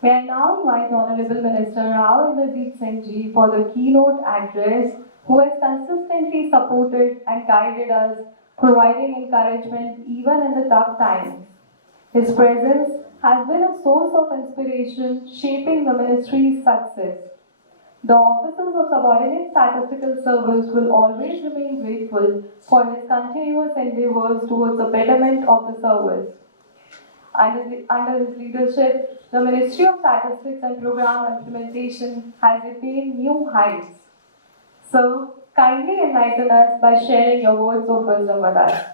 May I now invite Honorable Minister Inderjit Singh Ji for the keynote address, who has consistently supported and guided us, providing encouragement even in the tough times. His presence has been a source of inspiration, shaping the ministry's success. The officers of Subordinate Statistical Service will always remain grateful for his continuous endeavors towards the betterment of the service. Under his leadership, the Ministry of Statistics and Program Implementation has attained new heights. So, kindly enlighten us by sharing your words of wisdom with us.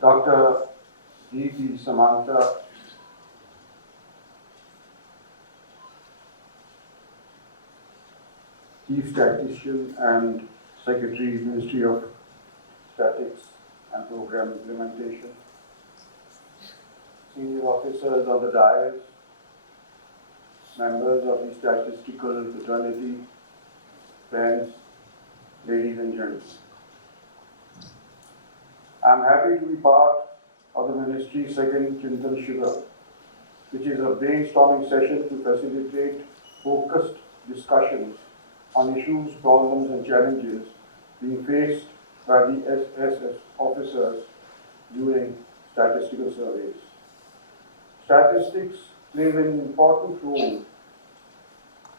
Dr. D.P. Samantha, Chief Statistician and Secretary, Ministry of Statistics and Program Implementation, senior officers on the dais, members of the statistical fraternity, friends, ladies and gents. I'm happy to be part of the ministry's second Chintan Shivra, which is a brainstorming session to facilitate focused discussions on issues, problems and challenges being faced by the SSS officers during statistical surveys. Statistics plays an important role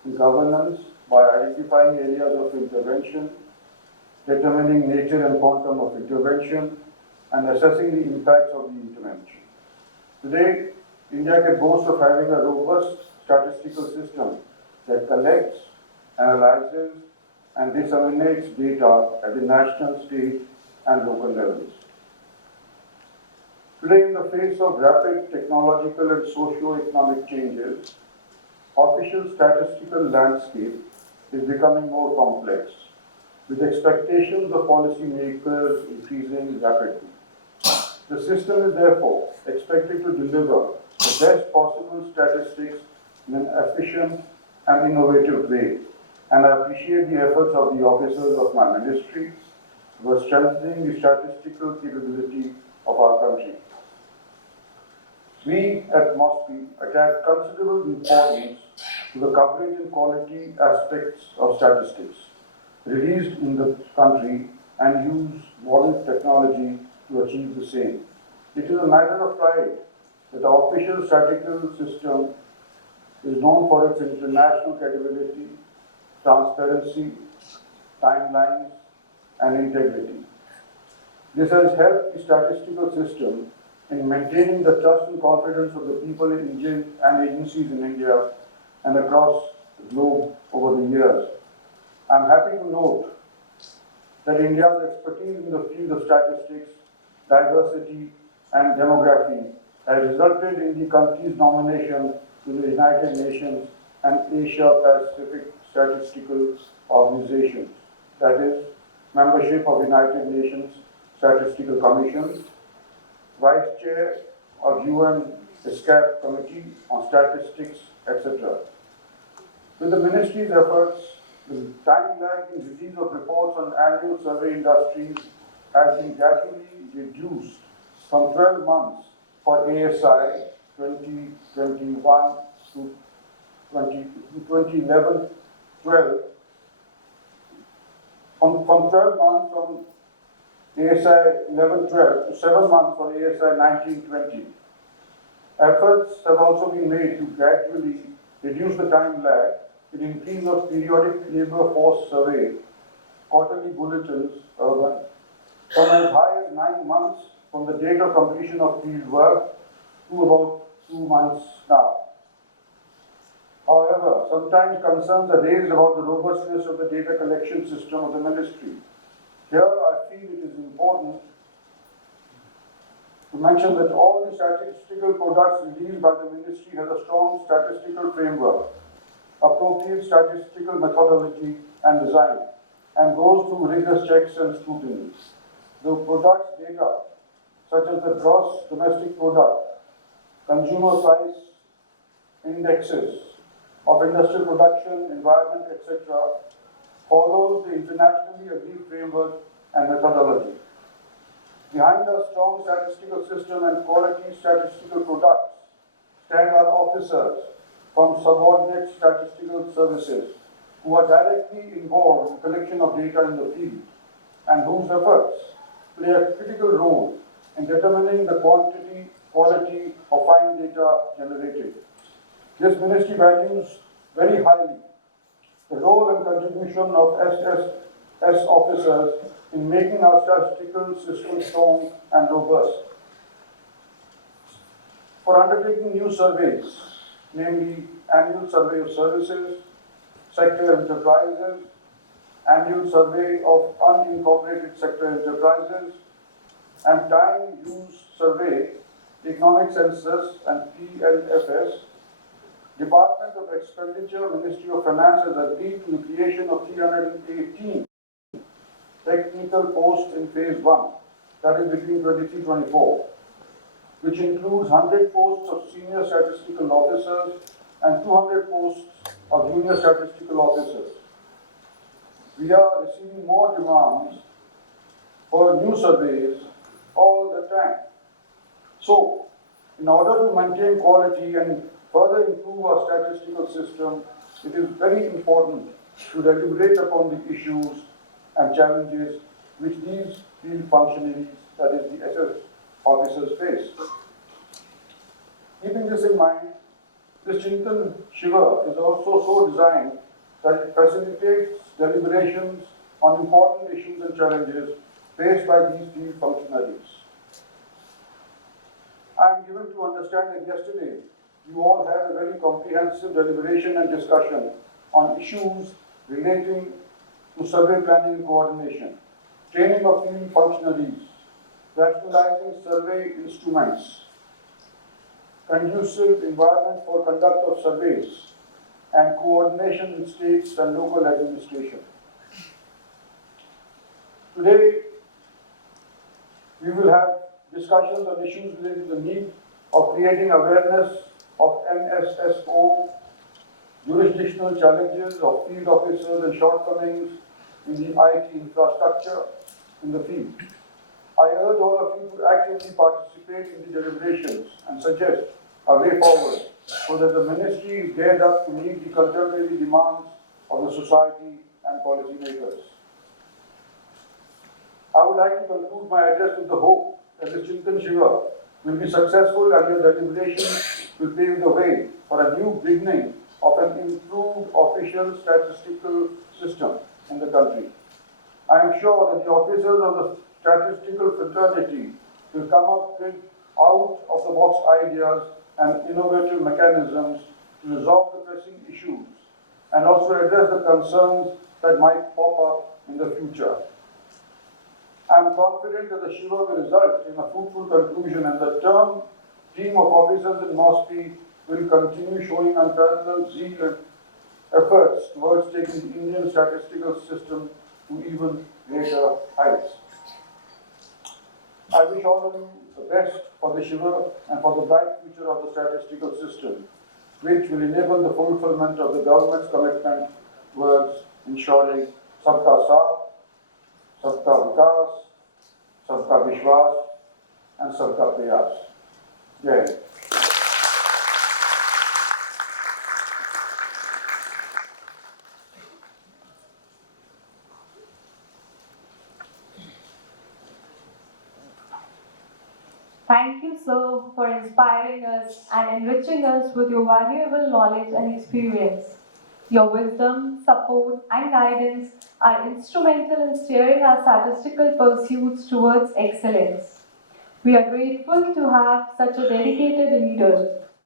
in governance by identifying areas of intervention, determining nature and quantum of intervention, and assessing the impacts of the intervention. Today, India can boast of having a robust statistical system that collects, analyzes, and disseminates data at the national, state, and local levels. Today, in the face of rapid technological and socio-economic changes, official statistical landscape is becoming more complex, with expectations of policymakers increasing rapidly. The system is therefore expected to deliver the best possible statistics in an efficient and innovative way, and I appreciate the efforts of the officers of my ministry for strengthening the statistical capability of our country. We at MOSPI attach considerable importance to the coverage and quality aspects of statistics released in the country and use modern technology to achieve the same. It is a matter of pride that the official statistical system is known for its international credibility, transparency, timelines, and integrity. This has helped the statistical system in maintaining the trust and confidence of the people in India and agencies in India and across the globe over the years. I am happy to note that India's expertise in the field of statistics, diversity, and demography has resulted in the country's nomination to the United Nations and Asia Pacific Statistical Organization, that is, membership of United Nations Statistical Commission, Vice Chair of UN ESCAP Committee on Statistics, etc. With the Ministry's efforts, the time lag in release of reports on annual survey industries has been gradually reduced from 12 months for ASI 2021 to 2011, 12, from 12 months from ASI 11-12 to 7 months for ASI 19-20. Efforts have also been made to gradually reduce the time lag with increase of periodic labor force survey, quarterly bulletins, urban, from as high as 9 months from the date of completion of field work to about 2 months now. However, sometimes concerns are raised about the robustness of the data collection system of the ministry. Here, I feel it is important to mention that all the statistical products released by the ministry has a strong statistical framework, appropriate statistical methodology and design, and goes through rigorous checks and scrutiny. The product's data, such as the gross domestic product, consumer price indexes of industrial production, environment, etc., follows the internationally agreed framework and methodology. Behind a strong statistical system and quality statistical products stand our officers from subordinate statistical services who are directly involved in the collection of data in the field and whose efforts play a critical role in determining the quality of fine data generated. This ministry values very highly the role and contribution of SSS officers in making our statistical system strong and robust. For undertaking new surveys, namely annual survey of services, sector enterprises, annual survey of unincorporated sector enterprises, and time use survey, economic census and PLFS, Department of Expenditure, Ministry of Finance has agreed to the creation of 318 technical posts in phase 1, that is between 23-24, which includes 100 posts of senior statistical officers and 200 posts of junior statistical officers. We are receiving more demands for new surveys all the time. So, in order to maintain quality and further improve our statistical system, it is very important to deliberate upon the issues and challenges which these field functionaries, that is the SS officers, face. Keeping this in mind, this Chintan Shiva is also so designed that it facilitates deliberations on important issues and challenges faced by these field functionaries. I am given to understand that yesterday you all had a very comprehensive deliberation and discussion on issues relating to survey planning and coordination, training of field functionaries, rationalizing survey instruments, conducive environment for conduct of surveys, and coordination with states and local administration. Today, we will have discussions on issues related to the need of creating awareness of NSSO, jurisdictional challenges of field officers and shortcomings in the IT infrastructure in the field. I urge all of you to actively participate in the deliberations and suggest a way forward so that the ministry is geared up to meet the contemporary demands of the society and policymakers. I would like to conclude my address with the hope that the Chintan Shiva will be successful and your deliberations will pave the way for a new beginning of an improved official statistical system in the country. I am sure that the officers of the statistical fraternity will come up with out-of-the-box ideas and innovative mechanisms to resolve the pressing issues and also address the concerns that might pop up in the future. I am confident that the Shiva will result in a fruitful conclusion and the team of officers in MOSPI will continue showing unparalleled zeal and efforts towards taking the Indian statistical system to even greater heights. I wish all of you the best for the Shiva and for the bright future of the statistical system, which will enable the fulfillment of the government's commitment towards ensuring Sabka Saath, Sabka Vikas, Sabka Vishwas, and Sabka Prayas. Jai Hind. Thank you, sir, for inspiring us and enriching us with your valuable knowledge and experience. Your wisdom, support, and guidance are instrumental in steering our statistical pursuits towards excellence. We are grateful to have such a dedicated leader